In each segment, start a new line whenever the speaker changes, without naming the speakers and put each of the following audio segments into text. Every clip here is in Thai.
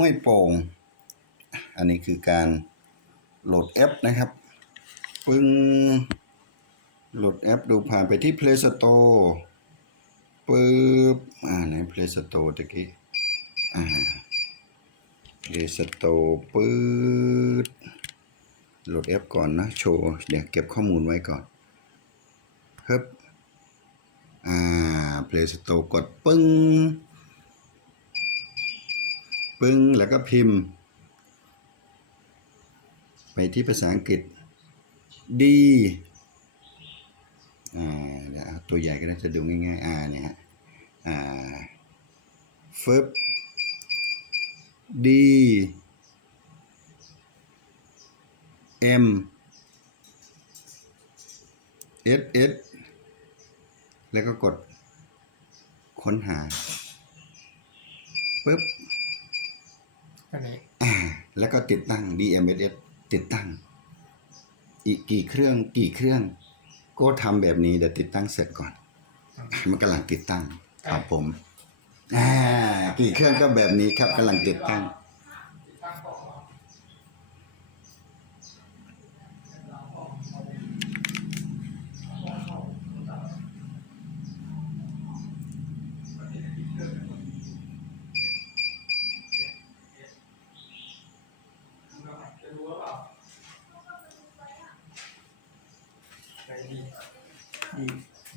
ห้วยโป่ง อันนี้คือการโหลดแอปนะครับปึ้งโหลดแอปดูผ่านไปที่ Play Store ปึ๊บอ่าไหน Play Store ตะกี้อ่า Play Store ปึ๊ดโหลดแอปก่อนนะ โชว์ เดี๋ยวเก็บข้อมูลไว้ก่อนฮึบอ่า Play Store กดปึ้ง ปึ้งแล้วก็พิมพ์ ไปที่ภาษาอังกฤษ D อ่าเดี๋ยวเอาตัวใหญ่ก็ได้จะดูง่ายๆอ่าเนี่ยฮะอ่าฟึบ D M S S แล้วก็กดค้นหาปึ๊บ แล้วก็ติดตั้ง DMSS ติดตั้ง อีกกี่เครื่องกี่เครื่อง ก็ทำแบบนี้เดี๋ยวติดตั้งเสร็จก่อน มันกำลังติดตั้งครับผมอ่ากี่เครื่องก็แบบนี้ครับกำลังติดตั้ง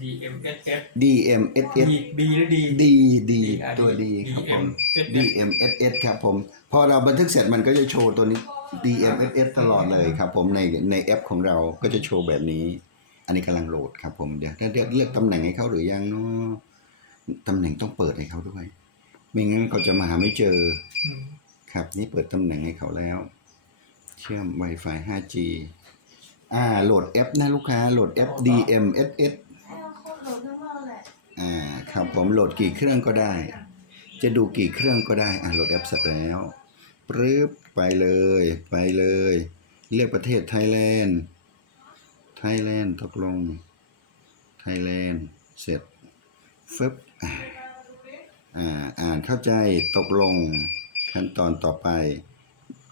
ดีดีเอ็มเอสเอส
DMSS
ดีบีหรือดี
D D
อ่า
ตัว D
D
ครับผม
DMSS
DMSS ครับผม พอเราบันทึกเสร็จมันก็จะโชว์ตัวนี้ DMSS ตลอดเลยครับผมในในแอปของเราก็จะโชว์แบบนี้ อันนี้กำลังโหลดครับผมเดี๋ยวถ้าเลือกเลือกตำแหน่งให้เขาหรือยังเนาะตำแหน่งต้องเปิดให้เขาด้วย ไม่งั้นเขาจะมาหาไม่เจอ
อืม
ครับ นี่เปิดตำแหน่งให้เขาแล้ว เชื่อม Wi-Fi 5G อ่าโหลดแอปนะลูกค้าโหลดแอป DMSS
ครั
บผมโหลดกี่เครื่องก็ได้ จะดูกี่เครื่องก็ได้อ่าโหลดแอปเสร็จแล้วปรึ๊บไปเลยไปเลย เลือกประเทศไทยแลนด์ไทยแลนด์ตกลงไทยแลนด์เสร็จฟึบอ่าอ่าอ่านเข้าใจตกลงขั้นตอนต่อไป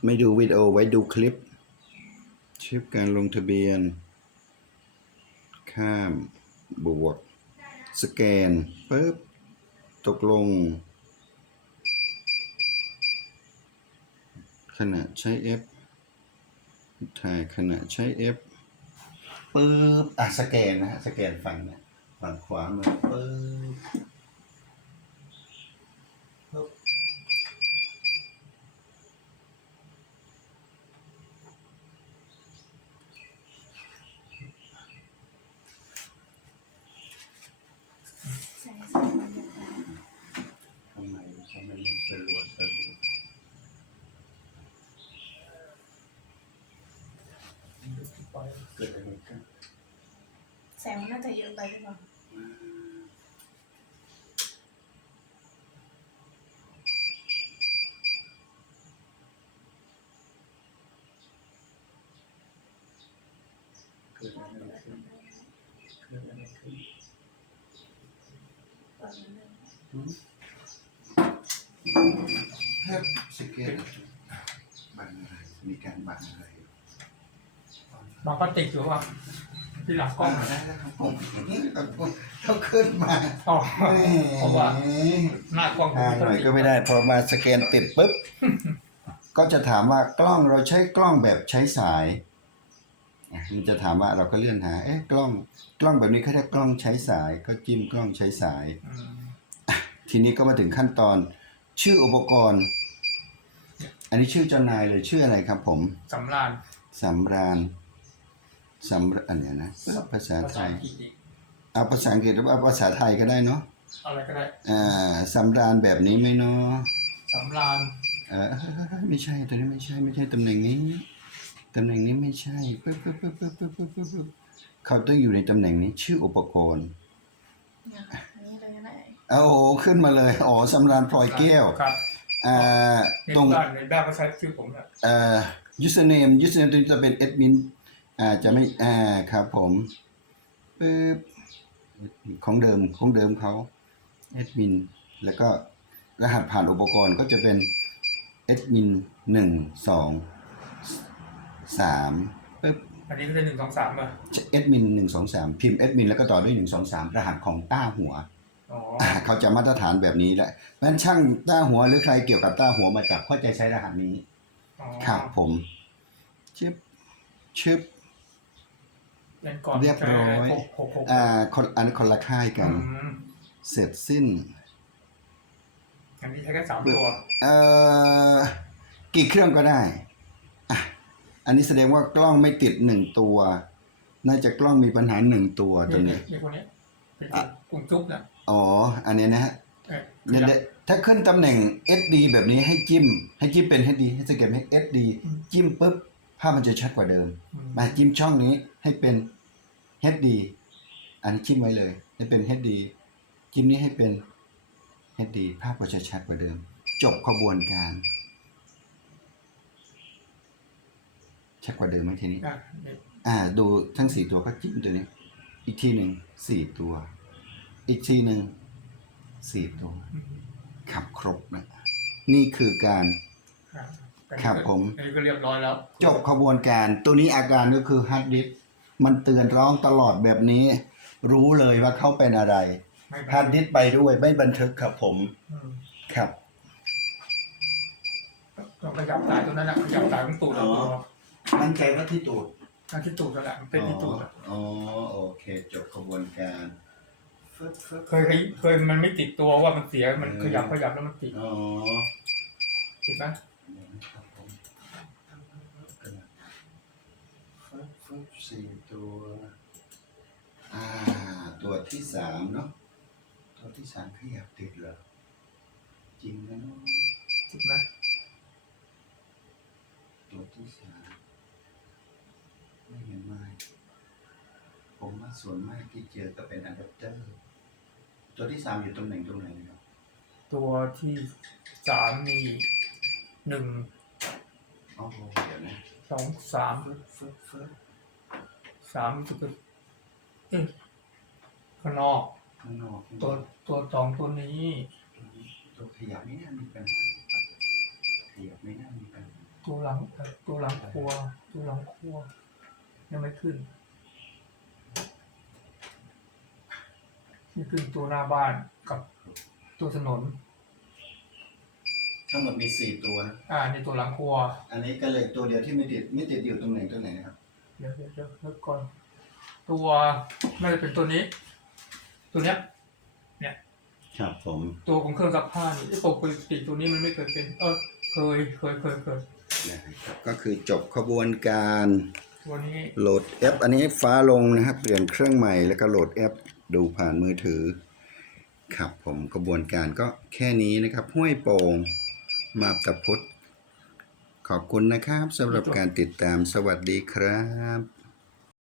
ไม่ดูวิดีโอไว้ดูคลิปชิปการลงทะเบียน ข้ามบวก สแกนปึ๊บตกลง ขณะใช้ F ถ่ายขณะใช้ F ปึ๊บอะสแกนนะฮะสแกนฝั่งเนี่ยฝั่งขวามือปึ๊บ nó
thì dựng bài cái Hết sekian itu Bang Nikan Bang Bang Patik tuh Bang ปหรือเปล่า
เกิดอะไรขึ้นเกิดอะไรขึ้น
ตอนนั้นเลย
ครับสเกตบังอะไรมีการบังอะไร
บางก็ติดอยู่ว่าที่หลังกล้อง
ได้แล้วครับผมเขาขึ้นมา
อ๋อเพราะว่าหน้ากล้อง
ห่างหน่อยก็ไม่ได้ พอมาสแกนติดปุ๊บ ก็จะถามว่ากล้องเราใช้กล้องแบบใช้สายอะมันจะถามว่าเราก็เลื่อนหา เอ๊ะกล้อง กล้องแบบนี้เขาเรียกกล้องใช้สาย ก็จิ้มกล้องใช้สาย
อืม
ทีนี้ก็มาถึงขั้นตอน ชื่ออุปกรณ์ อันนี้ชื่อเจ้านายเลยชื่ออะไรครับผม
สำราญ
สำราญ สำรัอันเนี้ยนะภาษาไท
ย
เอาภาษาอังกฤษหรือเอาภาษาไทยก็ได้เนาะ
อะไรก็ได้
อ่าสำราญแบบนี้ไหมเนาะ
สำราญ
เออไม่ใช่ตัวนี้ไม่ใช่ไม่ใช่ตำแหน่งนี้ตำแหน่งนี้ไม่ใช่ปึ๊บปึ๊บปึ๊บปึ๊บปึ๊บปึ๊บปึ๊บเขาต้องอยู่ในตำแหน่งนี้ ชื่ออุปกรณ์
เอ
โอ้ขึ้นมาเลยอ๋อสำราญพลอยแก้ว
ครับ
อ่ตรง
ในด้านภาษาชื่อผมนะ
เอ่อยูสเนมยูสเนมตัวนี้จะเป็นเอดมิน อ่าจะไม่อ่าครับผมปึ๊บของเดิมของเดิมเขา admin แล้วก็รหัสผ่านอุปกรณ์ก็จะเป็นแอดมินหนึ่งสองสามปึ๊บ
อันนี้ก็จะหนึ่งสองสามป่ะ
แอดมินหนึ่งสองสามพิมพ์แอดมินแล้วก็ต่อด้วยหนึ่งสองสามรหัสของต้าหัว
อ๋อ
อ่าเขาจะมาตรฐานแบบนี้แหละเพราะฉะนั้นช่างต้าหัวหรือใครเกี่ยวกับต้าหัวมาจับเขาจะใช้รหัสนี้
อ๋อ
ครับผมชึบชึบ
เรียนก่อน
เรียบร้อย
หกหกหก
อ่าคนอันคนละค่ายกัน
อืม
เสร็จสิ้น
อันนี้ใช้แค่สามตัว
เอ่อกี่เครื่องก็ได้อะอันนี้แสดงว่ากล้องไม่ติดหนึ่งตัว น่าจะกล้องมีปัญหาหนึ่งตัวตัวนี้
นี่คนนี้เป็น
อะ
กลุ่มจุ๊บนะ
อ๋อ อันนี้นะฮะ
เอ้ย
เนี่ยเนี่ยถ้าขึ้นตำแหน่ง SD แบบนี้ให้จิ้ม ให้จิ้มเป็น HD ให้สเก็ตให้ SD จิ้มปุ๊บ ภาพมันจะชัดกว่าเดิม
อืม
มาจิ้มช่องนี้ให้เป็น HD อันนี้จิ้มไว้เลย ให้เป็น HD จิ้มนี้ให้เป็น HD ภาพก็จะชัดกว่าเดิม จบขบวนการชัดกว่าเดิมไหมทีนี้
อะนี่
อ่าดูทั้งสี่ตัวก็จิ้มตัวนี้ อีกทีหนึ่งสี่ตัว อีกทีหนึ่งสี่ตัว
อืม
ขับครบนะนี่คือการ
อะ
ครับผม
อันนี้ก็เรียบร้อยแล้ว
จบขบวนการ ตัวนี้อาการก็คือฮาร์ดดิสก์ มันเตือนร้องตลอดแบบนี้ รู้เลยว่าเขาเป็นอะไร
ไม่
ฮาร์ดดิสก์ไปด้วยไม่บันทึกครับผม
อืม
ครับ
ต้องขยับสายตัวนั้นนะขยับสายของตูดเรา
อ๋อมั่นใจว่าที่ตูด
นั่นที่ตูดนั่นแหละมันเป็นที่ตูดอะ
อ๋อโอเค จบขบวนการฟึบฟึบ
เคยเคยเคยมันไม่ติดตัวว่ามันเสียมัน
อืม
ขยับขยับแล้วมันติด
อ๋อ
ติดไหม
ครับผมฟึบฟึบ สี่ตัว อ่า ตัวที่สามเนาะ ตัวที่สามขยับติดเหรอ จริงนะเนาะ
ติดไหม
ตัวที่สามไม่เห็นไหมผมว่าส่วนมากที่เจอก็เป็นอะแดปเตอร์ ตัวที่สามอยู่ตรงไหนตรงไหนนะครับ
ตัวที่สามมีหนึ่ง
อ๋อเดี๋ยวนะ
สองสาม
ฟึบฟึบฟึบ
สามรู้สึกว่าเอ๊ะข้างนอก
ข้างนอก
ตัวตัวสองตัวนี้
ตัวขยับไม่น่ามีปัญหาขยับไม่น่ามีปัญหา
ตัวหลังเอ่อตัวหลังครัว ตัวหลังครัว ยังไม่ขึ้นนี่ขึ้นตัวหน้าบ้านกับตัวถนน
ทั้งหมดมีสี่ตัวนะ
อ่านี่ตัวหลังครัว
อันนี้ก็เลยตัวเดียวที่ไม่ติดไม่ติดอยู่ตรงไหนตรงไหนนะครับ
เดี๋ยวเดี๋ยวเดี๋ยวเดี๋ยวก่อน ตัวน่าจะเป็นตัวนี้ ตัวเนี้ย
ครับผม
ตัวของเครื่องซักผ้านี่ไอ้ปกติตัวนี้มันไม่เคยเป็น เออเคยเคยเคยเคย
นะครับก็คือจบขบวนการ
ตัวนี้
โหลดแอป อันนี้ฟ้าลงนะครับ เปลี่ยนเครื่องใหม่แล้วก็โหลดแอป ดูผ่านมือถือ ครับผมกระบวนการก็แค่นี้นะครับ ห้วยโป่งมาบตาพุธ ขอบคุณนะครับสำหรับการติดตามสวัสดีครับ